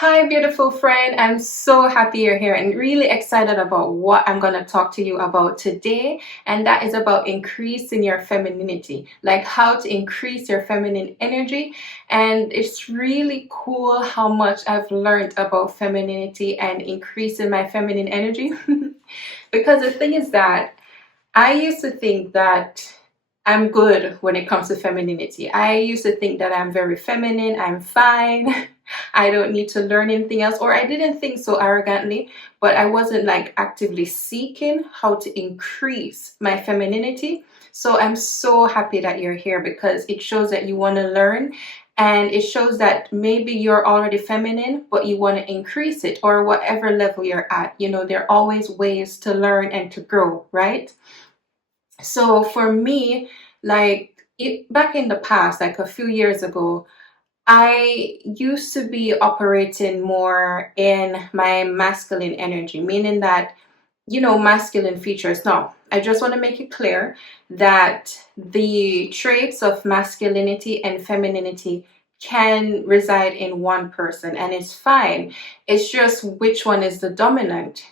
Hi, beautiful friend. I'm so happy you're here and really excited about what I'm going to talk to you about today. And that is about increasing your femininity, like how to increase your feminine energy. And it's really cool how much I've learned about femininity and increasing my feminine energy. Because the thing is that I used to think that I'm good when it comes to femininity. I used to think that I'm very feminine, I'm fine, I don't need to learn anything else, or I didn't think so arrogantly, but I wasn't like actively seeking how to increase my femininity. So I'm so happy that you're here because it shows that you want to learn, and it shows that maybe you're already feminine, but you want to increase it, or whatever level you're at. There are always ways to learn and to grow, right? So for me, back in the past, like a few years ago, I used to be operating more in my masculine energy, meaning that, masculine features. No, I just want to make it clear that the traits of masculinity and femininity can reside in one person, and it's fine. It's just which one is the dominant.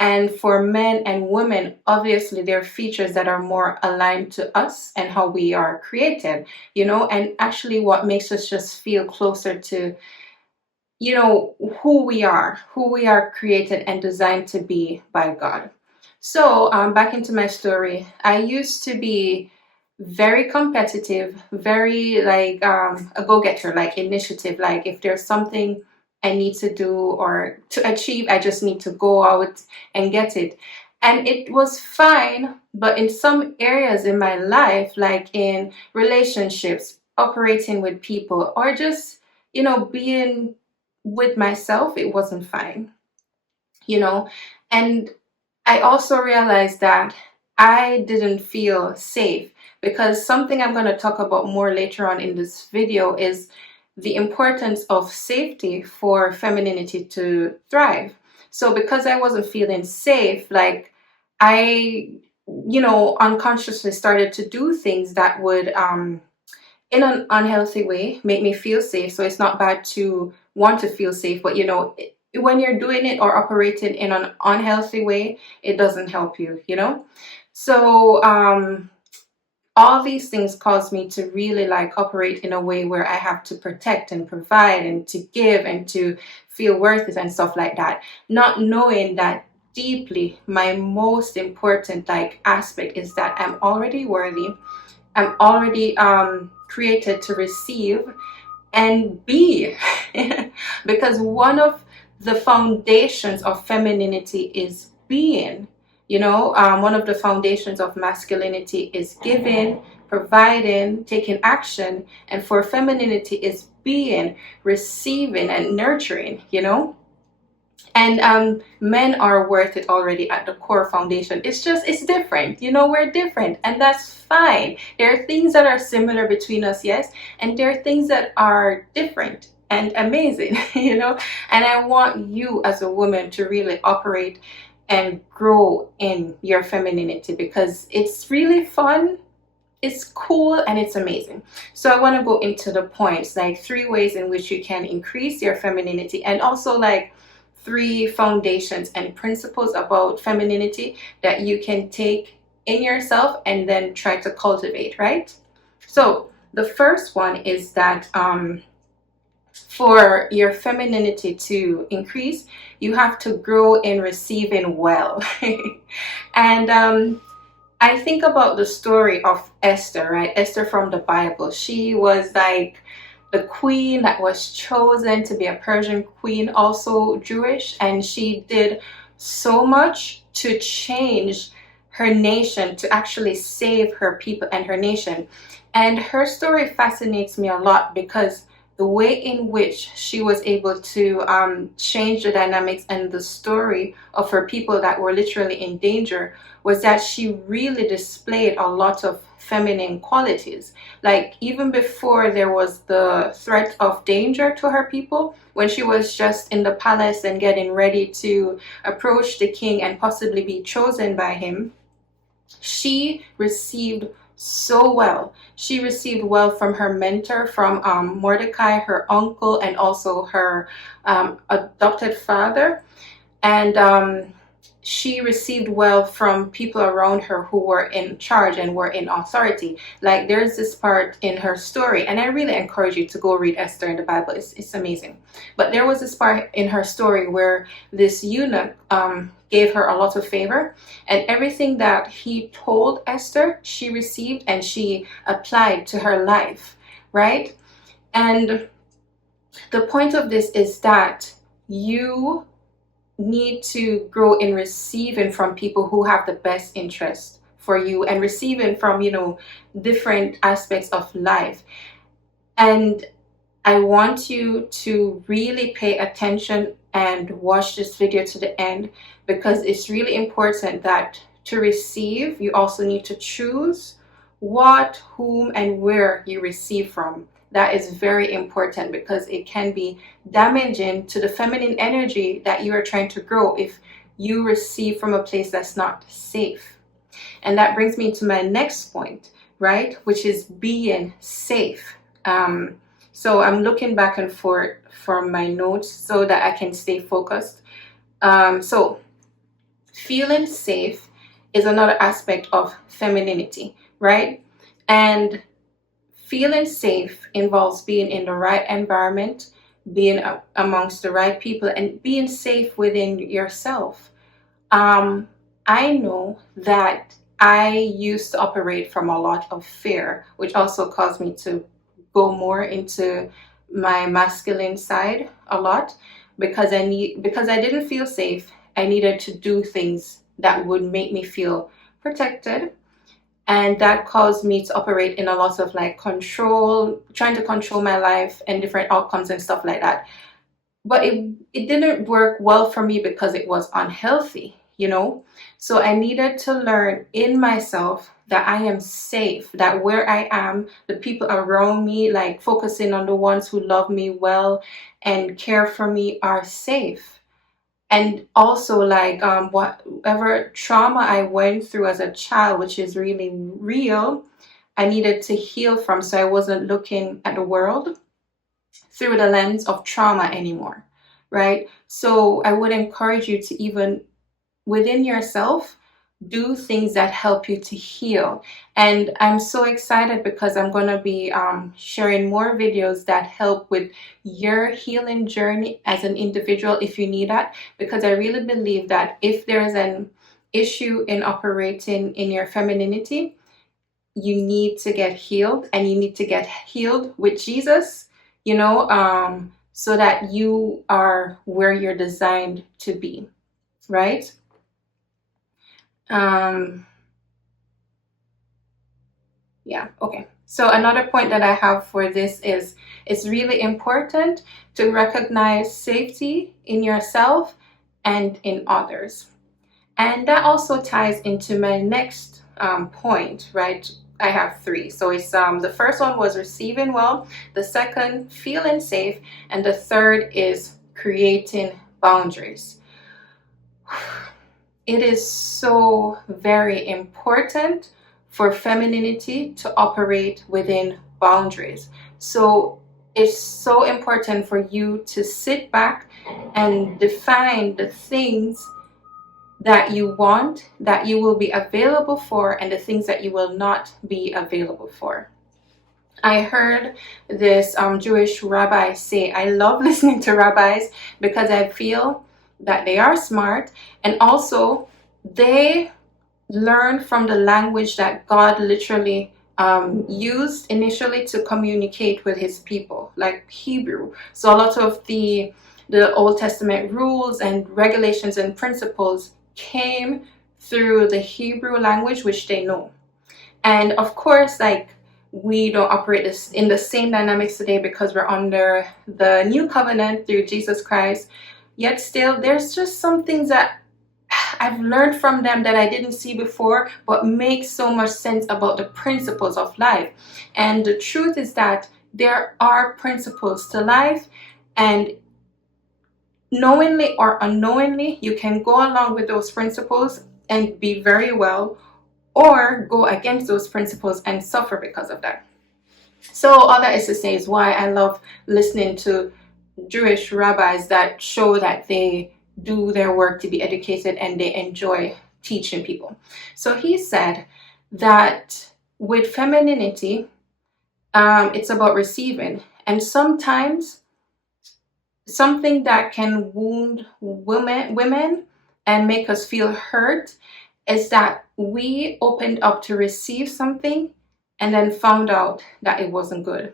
And for men and women, obviously, there are features that are more aligned to us and how we are created, and actually what makes us just feel closer to who we are created and designed to be by God. So, back into my story, I used to be very competitive, very like a go-getter, like initiative. Like if there's something I need to do or to achieve, I just need to go out and get it. And it was fine, but in some areas in my life, like in relationships, operating with people, or just being with myself, it wasn't fine, you know. And I also realized that I didn't feel safe, because something I'm going to talk about more later on in this video is the importance of safety for femininity to thrive. So because I wasn't feeling safe, like I unconsciously started to do things that would in an unhealthy way make me feel safe. So it's not bad to want to feel safe, but when you're doing it or operating in an unhealthy way, it doesn't help you. So all these things cause me to really like operate in a way where I have to protect and provide and to give and to feel worth it and stuff like that, not knowing that deeply my most important like aspect is that I'm already worthy. I'm already created to receive and be. Because one of the foundations of femininity is being. One of the foundations of masculinity is giving, providing, taking action, and for femininity is being, receiving, and nurturing. And men are worth it already at the core foundation. It's different. We're different, and that's fine. There are things that are similar between us, yes, and there are things that are different and amazing. And I want you as a woman to really operate and grow in your femininity, because it's really fun, it's cool, and it's amazing. So I want to go into the points, like 3 ways in which you can increase your femininity, and also like 3 foundations and principles about femininity that you can take in yourself and then try to cultivate, right? So the first one is that for your femininity to increase, you have to grow in receiving well. And I think about the story of Esther, right? Esther from the Bible. She was like the queen that was chosen to be a Persian queen, also Jewish, and she did so much to change her nation, to actually save her people and her nation. And her story fascinates me a lot because the way in which she was able to change the dynamics and the story of her people that were literally in danger was that she really displayed a lot of feminine qualities. Like even before there was the threat of danger to her people, when she was just in the palace and getting ready to approach the king and possibly be chosen by him, she received so well. She received well from her mentor, from Mordecai, her uncle, and also her adopted father. And she received well from people around her who were in charge and were in authority. Like, there's this part in her story, and I really encourage you to go read Esther in the Bible. It's amazing. But there was this part in her story where this eunuch gave her a lot of favor, and everything that he told Esther, she received and she applied to her life, right? And the point of this is that you need to grow in receiving from people who have the best interest for you, and receiving from, different aspects of life. And I want you to really pay attention and watch this video to the end, because it's really important that to receive, you also need to choose what, whom, and where you receive from. That is very important, because it can be damaging to the feminine energy that you are trying to grow if you receive from a place that's not safe. And that brings me to my next point, right? Which is being safe. So I'm looking back and forth from my notes so that I can stay focused. So feeling safe is another aspect of femininity, right? And feeling safe involves being in the right environment, being amongst the right people, and being safe within yourself. I know that I used to operate from a lot of fear, which also caused me to go more into my masculine side a lot, because I didn't feel safe. I needed to do things that would make me feel protected. And that caused me to operate in a lot of like control, trying to control my life and different outcomes and stuff like that. But it didn't work well for me because it was unhealthy, So I needed to learn in myself that I am safe, that where I am, the people around me, like focusing on the ones who love me well and care for me, are safe. And also, like, whatever trauma I went through as a child, which is really real, I needed to heal from, so I wasn't looking at the world through the lens of trauma anymore, right? So I would encourage you to, even within yourself, do things that help you to heal. And I'm so excited because I'm going to be sharing more videos that help with your healing journey as an individual, if you need that, because I really believe that if there is an issue in operating in your femininity, you need to get healed, and you need to get healed with Jesus, so that you are where you're designed to be, right? Yeah, okay. So another point that I have for this is, it's really important to recognize safety in yourself and in others. And that also ties into my next point, right? I have three. So it's the first one was receiving well, the second, feeling safe, and the third is creating boundaries. It is so very important for femininity to operate within boundaries. So it's so important for you to sit back and define the things that you want, that you will be available for, and the things that you will not be available for. I heard this Jewish rabbi say, I love listening to rabbis because I feel that they are smart, and also they learn from the language that God literally used initially to communicate with his people, like Hebrew. So a lot of the Old Testament rules and regulations and principles came through the Hebrew language, which they know. And of course, like, we don't operate this in the same dynamics today because we're under the new covenant through Jesus Christ. Yet still, there's just some things that I've learned from them that I didn't see before, but makes so much sense about the principles of life. And the truth is that there are principles to life, and knowingly or unknowingly, you can go along with those principles and be very well, or go against those principles and suffer because of that. So all that is to say is why I love listening to Jewish rabbis that show that they do their work to be educated and they enjoy teaching people. So he said that with femininity, it's about receiving, and sometimes something that can wound women and make us feel hurt is that we opened up to receive something and then found out that it wasn't good.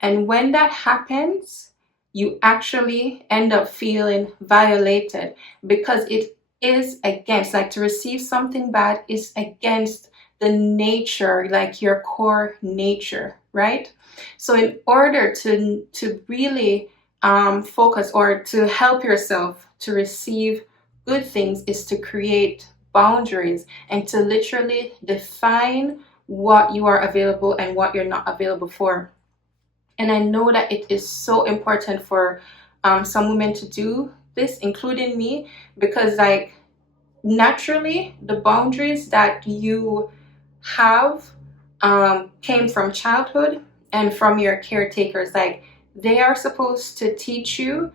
And when that happens, you actually end up feeling violated, because it is against, like, to receive something bad is against the nature, like your core nature, right? So in order to really focus or to help yourself to receive good things is to create boundaries and to literally define what you are available and what you're not available for. And I know that it is so important for some women to do this, including me, because, like, naturally the boundaries that you have came from childhood and from your caretakers. Like, they are supposed to teach you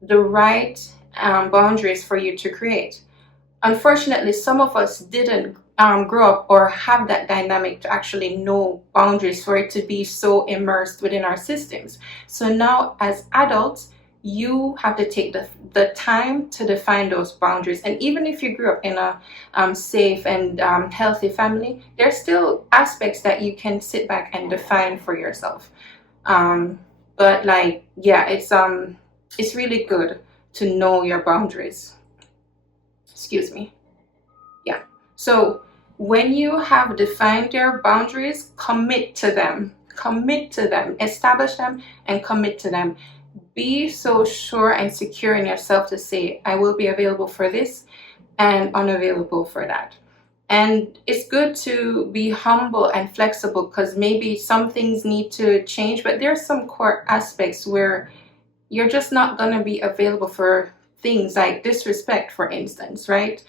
the right boundaries for you to create. Unfortunately, some of us didn't grow up or have that dynamic to actually know boundaries for it to be so immersed within our systems. So now as adults, you have to take the time to define those boundaries. And even if you grew up in a safe and healthy family, there's still aspects that you can sit back and define for yourself. But like, yeah, it's really good to know your boundaries. Excuse me. Yeah. So when you have defined your boundaries, commit to them. Commit to them. Establish them and commit to them. Be so sure and secure in yourself to say, I will be available for this and unavailable for that. And it's good to be humble and flexible, because maybe some things need to change, but there's some core aspects where you're just not going to be available for things like disrespect, for instance, right?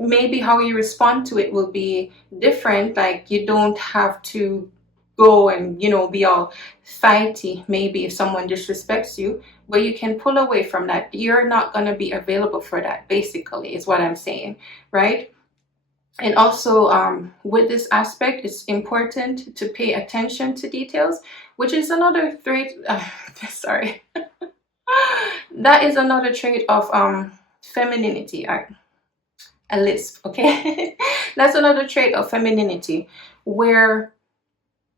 Maybe how you respond to it will be different. Like, you don't have to go and, be all fighty maybe if someone disrespects you, but you can pull away from that. You're not going to be available for that, basically, is what I'm saying, right? And also, with this aspect, it's important to pay attention to details, which is another trait. Sorry. That is another trait of femininity. A lisp, okay? That's another trait of femininity, where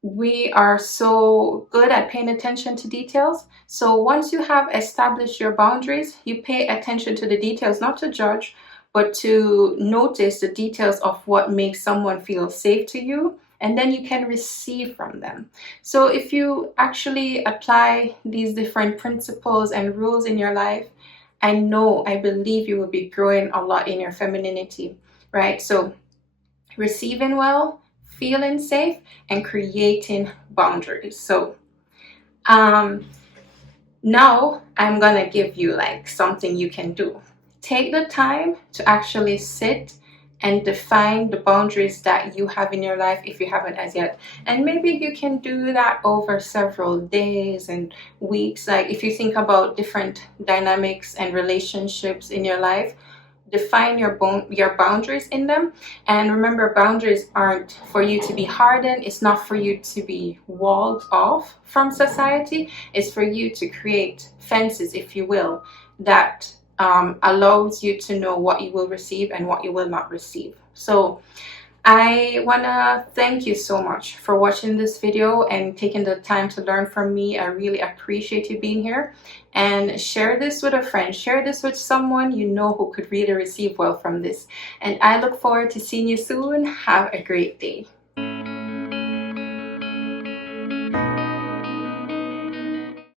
we are so good at paying attention to details. So once you have established your boundaries, you pay attention to the details, not to judge, but to notice the details of what makes someone feel safe to you, and then you can receive from them. So if you actually apply these different principles and rules in your life, I believe you will be growing a lot in your femininity, right? So receiving well, feeling safe, and creating boundaries. So now I'm gonna give you like something you can do. Take the time to actually sit and define the boundaries that you have in your life if you haven't as yet. And maybe you can do that over several days and weeks. Like, if you think about different dynamics and relationships in your life, define your boundaries in them. And remember, boundaries aren't for you to be hardened. It's not for you to be walled off from society. It's for you to create fences, if you will, that allows you to know what you will receive and what you will not receive. So I want to thank you so much for watching this video and taking the time to learn from me. I really appreciate you being here. And share this with a friend. Share this with someone you know who could really receive well from this. And I look forward to seeing you soon. Have a great day.